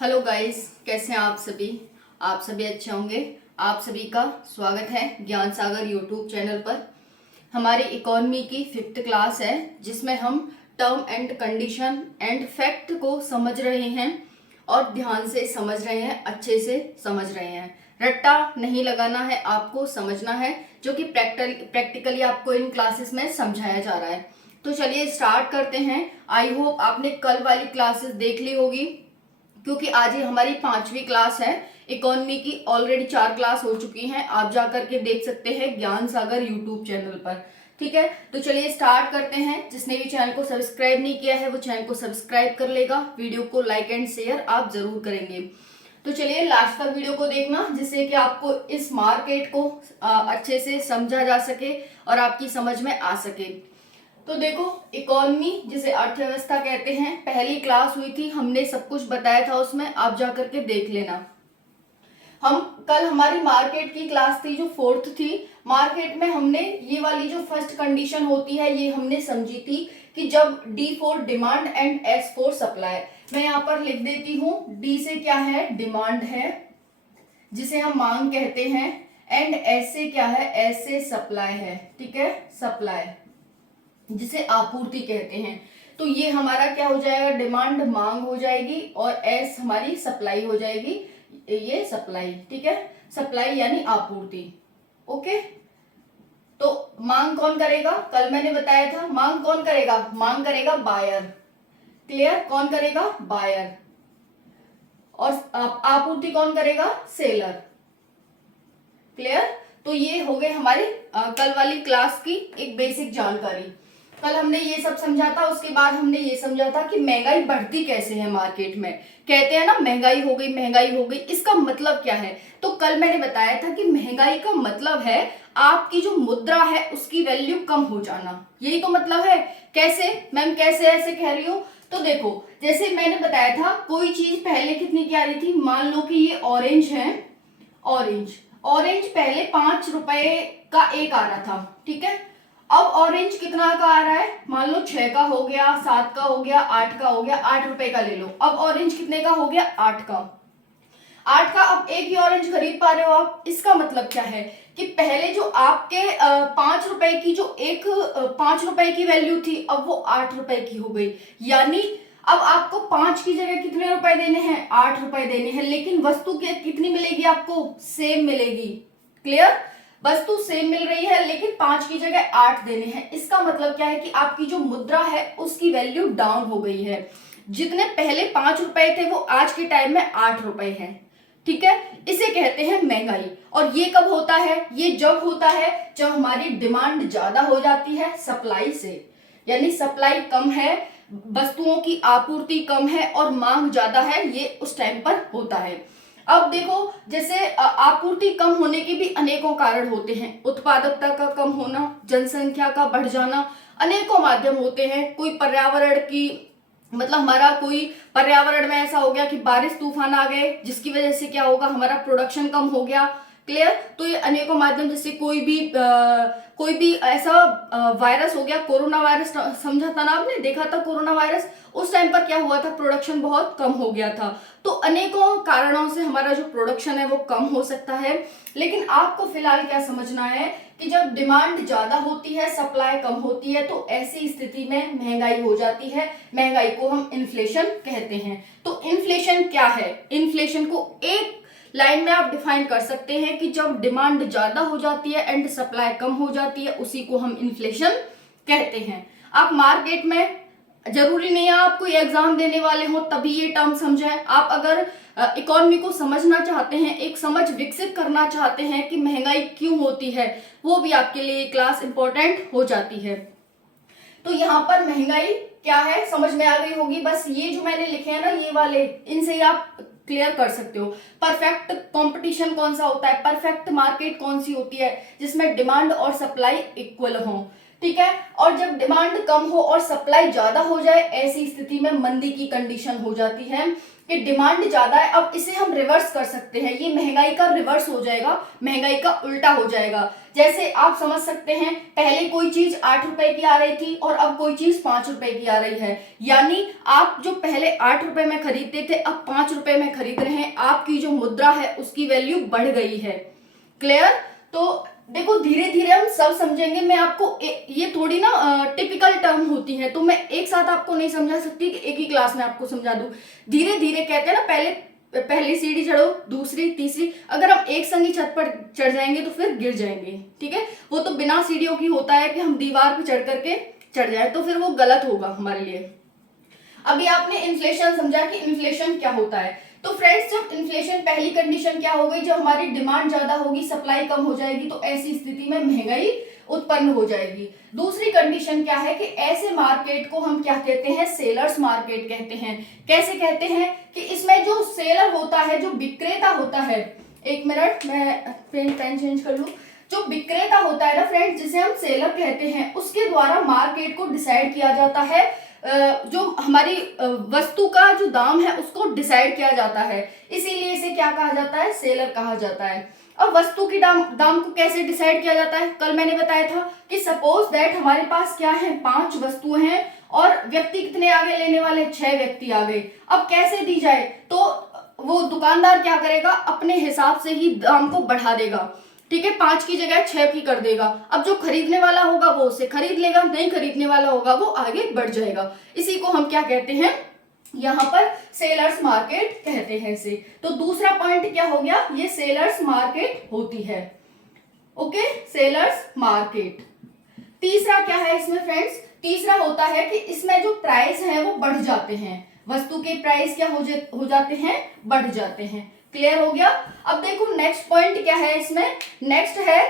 Hello guys, कैसे हैं आप सभी अच्छे होंगे। आप सभी का स्वागत है ज्ञान सागर यूट्यूब चैनल पर। हमारी इकोनॉमी की 5th क्लास है जिसमें हम term and condition and fact को समझ रहे हैं और ध्यान से समझ रहे हैं, अच्छे से समझ रहे हैं। रट्टा नहीं लगाना है, आपको समझना है, जो कि प्रैक्टिकली आपको इन क्लासेस में समझाया जा रहा है। तो चलिए स्टार्ट करते हैं। आई होप आपने कल वाली क्लासेस देख ली होगी, क्योंकि आज ही हमारी 5वीं क्लास है। इकोनॉमी की ऑलरेडी 4 क्लास हो चुकी हैं, आप जाकर के देख सकते हैं ज्ञान सागर यूट्यूब चैनल पर। ठीक है, तो चलिए स्टार्ट करते हैं। जिसने भी चैनल को सब्सक्राइब नहीं किया है वो चैनल को सब्सक्राइब कर लेगा, वीडियो को लाइक एंड शेयर आप जरूर करेंगे। तो चलिए लास्ट तक वीडियो को देखना, जिससे कि आपको इस मार्केट को अच्छे से समझा जा सके और आपकी समझ में आ सके। तो देखो, इकोनॉमी जिसे अर्थव्यवस्था कहते हैं, पहली क्लास हुई थी, हमने सब कुछ बताया था उसमें, आप जाकर के देख लेना। कल हमारी मार्केट की क्लास थी जो 4th थी। मार्केट में हमने ये वाली जो फर्स्ट कंडीशन होती है ये हमने समझी थी कि जब D for demand and S for supply. मैं यहाँ पर लिख देती हूँ, D से क्या है, डिमांड है जिसे हम मांग कहते हैं, एंड S से क्या है, S से सप्लाई है। ठीक है, सप्लाई जिसे आपूर्ति कहते हैं। तो ये हमारा क्या हो जाएगा, डिमांड मांग हो जाएगी और एस हमारी सप्लाई हो जाएगी, ये सप्लाई। ठीक है, सप्लाई यानी आपूर्ति। ओके, तो मांग कौन करेगा, कल मैंने बताया था, मांग कौन करेगा, मांग करेगा बायर। क्लियर, कौन करेगा, बायर। और आपूर्ति कौन करेगा, सेलर। क्लियर, तो ये हो गए हमारे कल वाली क्लास की एक बेसिक जानकारी। कल हमने ये सब समझा था, उसके बाद हमने ये समझा था कि महंगाई बढ़ती कैसे है मार्केट में। कहते हैं ना महंगाई हो गई, महंगाई हो गई, इसका मतलब क्या है। तो कल मैंने बताया था कि महंगाई का मतलब है आपकी जो मुद्रा है उसकी वैल्यू कम हो जाना, यही तो मतलब है। कैसे मैम, कैसे ऐसे कह रही हो, तो देखो जैसे मैंने बताया था, कोई चीज पहले कितनी की आ रही थी, मान लो कि ये ऑरेंज है, ऑरेंज पहले 5 रुपए का एक आ रहा था। ठीक है, अब ऑरेंज कितना का आ रहा है, मान लो 6 का हो गया, 7 का हो गया, 8 का हो गया, 8 रुपए का ले लो। अब ऑरेंज कितने का हो गया, 8 का। 8 का अब एक ही ऑरेंज खरीद पा रहे हो आप। इसका मतलब क्या है कि पहले जो आपके 5 रुपए की जो एक 5 रुपए की वैल्यू थी, अब वो 8 रुपए की हो गई। यानी अब आपको 5 की जगह कितने रुपए देने हैं, 8 रुपए देने हैं, लेकिन वस्तु कितनी मिलेगी आपको, सेम मिलेगी। क्लियर, वस्तु सेम मिल रही है लेकिन 5 की जगह 8 देने हैं। इसका मतलब क्या है कि आपकी जो मुद्रा है उसकी वैल्यू डाउन हो गई है। जितने पहले 5 रुपए थे वो आज के टाइम में 8 रुपए हैं। ठीक है, इसे कहते हैं महंगाई। और ये कब होता है, ये जब होता है जब हमारी डिमांड ज्यादा हो जाती है सप्लाई से, यानी सप्लाई कम है, वस्तुओं की आपूर्ति कम है और मांग ज्यादा है, ये उस टाइम पर होता है। अब देखो, जैसे आपूर्ति कम होने के भी अनेकों कारण होते हैं, उत्पादकता का कम होना, जनसंख्या का बढ़ जाना, अनेकों माध्यम होते हैं। कोई पर्यावरण की मतलब हमारा कोई पर्यावरण में ऐसा हो गया कि बारिश तूफान आ गए, जिसकी वजह से क्या होगा, हमारा प्रोडक्शन कम हो गया। क्लियर, तो ये अनेकों माध्यम, जैसे कोई भी ऐसा वायरस हो गया, कोरोना वायरस समझा था ना आपने, देखा था कोरोना वायरस, उस टाइम पर क्या हुआ था, प्रोडक्शन बहुत कम हो गया था। तो अनेकों कारणों से हमारा जो प्रोडक्शन है वो कम हो सकता है। लेकिन आपको फिलहाल क्या समझना है कि जब डिमांड ज्यादा होती है, सप्लाई कम होती है, तो ऐसी स्थिति में महंगाई हो जाती है। महंगाई को हम इन्फ्लेशन कहते हैं। तो इन्फ्लेशन क्या है, इन्फ्लेशन को एक लाइन में आप डिफाइन कर सकते हैं कि जब डिमांड ज्यादा हो जाती है एंड सप्लाई कम हो जाती है, उसी को हम इन्फ्लेशन कहते हैं। आप मार्केट में, जरूरी नहीं है आप कोई एग्जाम देने वाले हो तभी ये टर्म समझे, आप अगर इकोनॉमी को समझना चाहते हैं, एक समझ विकसित करना चाहते हैं कि महंगाई क्यों होती है, वो भी आपके लिए क्लास इंपॉर्टेंट हो जाती है। तो यहाँ पर महंगाई क्या है समझ में आ गई होगी। बस ये जो मैंने लिखे हैं ना, ये वाले, इनसे ही आप क्लियर कर सकते हो। परफेक्ट कंपटीशन कौन सा होता है, परफेक्ट मार्केट कौन सी होती है, जिसमें डिमांड और सप्लाई इक्वल हो। ठीक है, और जब डिमांड कम हो और सप्लाई ज्यादा हो जाए, ऐसी स्थिति में मंदी की कंडीशन हो जाती है। कि डिमांड ज्यादा है, अब इसे हम रिवर्स कर सकते हैं, ये महंगाई का रिवर्स हो जाएगा, महंगाई का उल्टा हो जाएगा। जैसे आप समझ सकते हैं, पहले कोई चीज 8 रुपए की आ रही थी और अब कोई चीज 5 रुपए की आ रही है, यानी आप जो पहले 8 रुपए में खरीदते थे अब 5 रुपए में खरीद रहे हैं, आपकी जो मुद्रा है उसकी वैल्यू बढ़ गई है। क्लियर? तो देखो धीरे धीरे हम सब समझेंगे, मैं आपको ये थोड़ी ना टिपिकल टर्म होती है तो मैं एक साथ आपको नहीं समझा सकती कि एक ही क्लास में आपको समझा दूं। धीरे धीरे कहते हैं ना, पहली सीढ़ी चढ़ो, दूसरी, तीसरी, अगर हम एक संगी छत पर चढ़ जाएंगे तो फिर गिर जाएंगे। ठीक है, वो तो बिना सीढ़ियों की होता है कि हम दीवार पर चढ़ करके चढ़ जाए, तो फिर वो गलत होगा हमारे लिए। अभी आपने इन्फ्लेशन समझा कि इन्फ्लेशन क्या होता है। तो फ्रेंड्स, जब इन्फ्लेशन, पहली कंडीशन क्या हो गई, जब हमारी डिमांड ज्यादा होगी, सप्लाई कम हो जाएगी, तो ऐसी स्थिति में महंगाई उत्पन्न हो जाएगी। दूसरी कंडीशन क्या है कि ऐसे मार्केट को हम क्या कहते हैं, सेलर्स मार्केट कहते हैं। कैसे कहते हैं कि इसमें जो सेलर होता है, जो विक्रेता होता है, एक मिनट मैं पेन चेंज कर लूं, जो विक्रेता होता है ना फ्रेंड्स, जिसे हम सेलर कहते हैं, उसके द्वारा मार्केट को डिसाइड किया जाता है, जो हमारी वस्तु का जो दाम है उसको डिसाइड किया जाता है, इसीलिए इसे क्या कहा जाता है, सेलर कहा जाता है। अब वस्तु की दाम को कैसे डिसाइड किया जाता है, कल मैंने बताया था कि सपोज दैट हमारे पास क्या है, 5 वस्तुएं हैं और व्यक्ति कितने आगे लेने वाले, 6 व्यक्ति आ गए। अब कैसे दी जाए, तो वो दुकानदार क्या करेगा, अपने हिसाब से ही दाम को बढ़ा देगा। ठीक है, 5 की जगह 6 की कर देगा। अब जो खरीदने वाला होगा वो उसे खरीद लेगा, नहीं खरीदने वाला होगा वो आगे बढ़ जाएगा। इसी को हम क्या कहते हैं, यहाँ पर सेलर्स मार्केट कहते हैं इसे। तो दूसरा पॉइंट क्या हो गया, ये सेलर्स मार्केट होती है। Okay, sellers market. तीसरा क्या है इसमें फ्रेंड्स, तीसरा होता है कि इसमें जो प्राइस है वो बढ़ जाते हैं, वस्तु के प्राइस क्या हो जाते हैं, बढ़ जाते हैं। क्लियर हो गया? अब देखो नेक्स्ट पॉइंट क्या है इसमें, नेक्स्ट है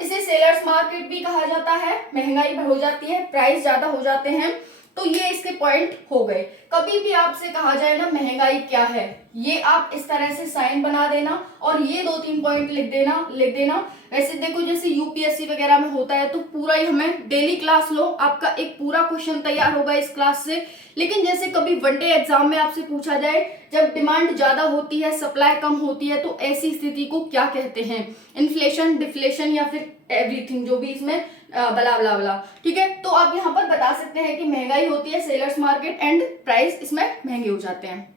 इसे सेलर्स मार्केट भी कहा जाता है। महंगाई हो जाती है, प्राइस ज्यादा हो जाते हैं, तो ये इसके पॉइंट हो गए। कभी भी आपसे कहा जाए ना महंगाई क्या है, ये आप इस तरह से साइन बना देना और ये 2-3 पॉइंट लिख देना। वैसे देखो जैसे यूपीएससी वगैरह में होता है तो पूरा ही हमें डेली क्लास लो, आपका एक पूरा क्वेश्चन तैयार होगा इस क्लास से। लेकिन जैसे कभी वनडे एग्जाम में आपसे पूछा जाए, जब डिमांड ज्यादा होती है, सप्लाई कम होती है, तो ऐसी स्थिति को क्या कहते हैं, इन्फ्लेशन, डिफ्लेशन या फिर एवरीथिंग, जो भी इसमें बला बला बला। ठीक है, तो आप यहाँ पर बता सकते हैं कि महंगाई होती है सेलर्स मार्केट एंड प्राइस इसमें महंगे हो जाते हैं।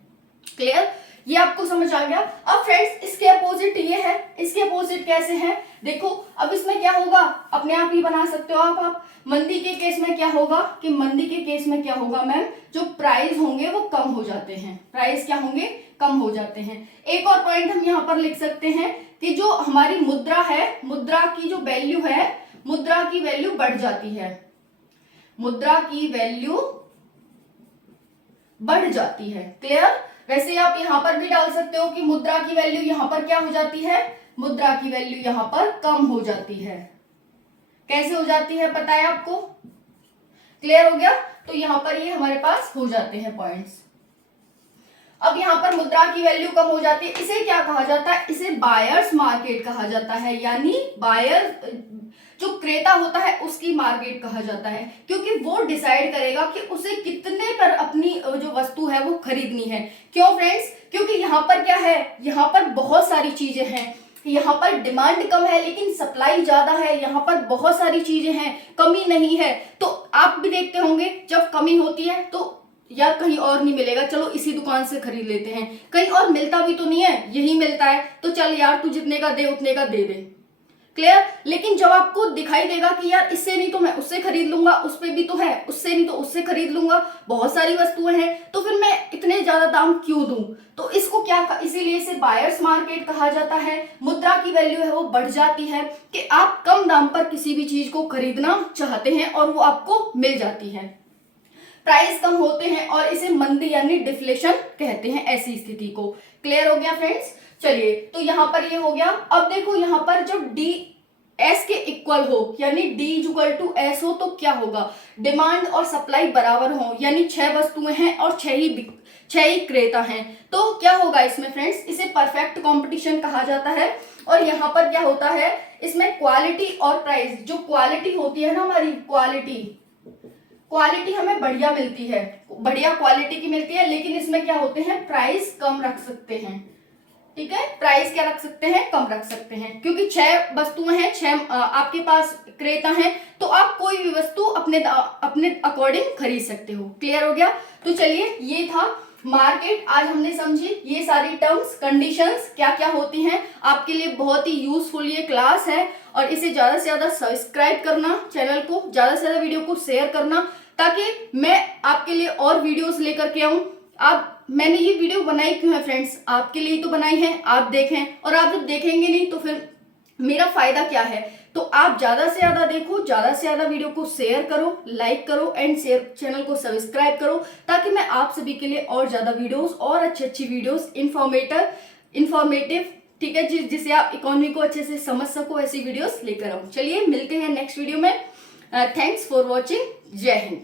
क्लियर? ये आपको समझ आ गया। अब फ्रेंड्स इसके अपोजिट ये है, इसके अपोजिट कैसे है, देखो अब इसमें क्या होगा, अपने आप ही बना सकते हो आप। मंदी के केस में क्या होगा, कि मंदी के केस में क्या होगा मैम, जो प्राइस होंगे वो कम हो जाते हैं, प्राइस क्या होंगे, कम हो जाते हैं। एक और पॉइंट हम यहाँ पर लिख सकते हैं कि जो हमारी मुद्रा है, मुद्रा की जो वैल्यू है, मुद्रा की वैल्यू बढ़ जाती है, मुद्रा की वैल्यू बढ़ जाती है। क्लियर? वैसे आप यहां पर भी डाल सकते हो कि मुद्रा की वैल्यू यहां पर क्या हो जाती है, मुद्रा की वैल्यू यहां पर कम हो जाती है। कैसे हो जाती है पता है आपको? क्लियर हो गया? तो यहां पर ये हमारे पास हो जाते हैं पॉइंट्स। अब यहां पर मुद्रा की वैल्यू कम हो जाती है, इसे क्या कहा जाता है, इसे बायर्स मार्केट कहा जाता है, यानी बायर जो क्रेता होता है उसकी मार्केट कहा जाता है, क्योंकि वो डिसाइड करेगा कि उसे कितने पर अपनी जो वस्तु है वो खरीदनी है। क्यों फ्रेंड्स? क्योंकि यहाँ पर क्या है, यहाँ पर बहुत सारी चीजें हैं, यहाँ पर डिमांड कम है लेकिन सप्लाई ज्यादा है, यहाँ पर बहुत सारी चीजें हैं, कमी नहीं है। तो आप भी देखते होंगे जब कमी होती है तो यार कहीं और नहीं मिलेगा, चलो इसी दुकान से खरीद लेते हैं, कहीं और मिलता भी तो नहीं है, यही मिलता है, तो चल यार तू जितने का दे उतने का दे दे। क्लियर? लेकिन जब आपको दिखाई देगा कि यार इससे नहीं तो मैं उससे खरीद लूंगा, उस पे भी तो है, उससे नहीं तो उससे खरीद लूंगा, बहुत सारी वस्तुएं हैं, तो फिर मैं इतने ज्यादा दाम क्यों दूं? तो इसको क्या, इसीलिए इसे बायर्स मार्केट कहा जाता है। मुद्रा की वैल्यू है वो बढ़ जाती है कि आप कम दाम पर किसी भी चीज को खरीदना चाहते हैं और वो आपको मिल जाती है। प्राइस कम होते हैं और इसे मंदी यानी डिफ्लेशन कहते हैं ऐसी स्थिति को। क्लियर हो गया फ्रेंड्स? चलिए, तो यहां पर ये हो गया। अब देखो यहां पर जब डी एस के इक्वल हो, यानी डी इक्वल टू एस हो, तो क्या होगा, डिमांड और सप्लाई बराबर हो, यानी 6 वस्तुएं हैं और 6 ही क्रेता हैं, तो क्या होगा इसमें फ्रेंड्स, इसे परफेक्ट कंपटीशन कहा जाता है। और यहाँ पर क्या होता है, इसमें क्वालिटी और प्राइस, जो क्वालिटी होती है ना हमारी, क्वालिटी क्वालिटी हमें बढ़िया मिलती है, बढ़िया क्वालिटी की मिलती है, लेकिन इसमें क्या होते हैं, प्राइस कम रख सकते हैं। ठीक है, प्राइस क्या रख सकते हैं, कम रख सकते हैं, क्योंकि 6 वस्तुएं हैं, 6 आपके पास क्रेता हैं, तो आप कोई भी वस्तु अपने अकॉर्डिंग खरीद सकते हो। क्लियर हो गया? तो चलिए, ये था मार्केट। आज हमने समझी ये सारी टर्म्स, कंडीशंस क्या क्या होती हैं। आपके लिए बहुत ही यूजफुल ये क्लास है, और इसे ज्यादा से ज्यादा सब्सक्राइब करना, चैनल को ज्यादा से ज्यादा वीडियो को शेयर करना, ताकि मैं आपके लिए और वीडियोस लेकर के आऊं। मैंने ये वीडियो बनाई क्यों है फ्रेंड्स? आपके लिए तो बनाई है, आप देखें, और आप जब देखेंगे नहीं तो फिर मेरा फायदा क्या है? तो आप ज्यादा से ज्यादा देखो, ज्यादा से ज्यादा वीडियो को शेयर करो, लाइक करो एंड शेयर, चैनल को सब्सक्राइब करो, ताकि मैं आप सभी के लिए और ज्यादा वीडियोस और अच्छी वीडियोस इंफॉर्मेटिव, ठीक है, जिसे आप इकोनॉमी को अच्छे से समझ सको, ऐसी वीडियोस लेकर आऊं। चलिए, मिलते हैं नेक्स्ट वीडियो में। Thanks for watching. जय हिंद।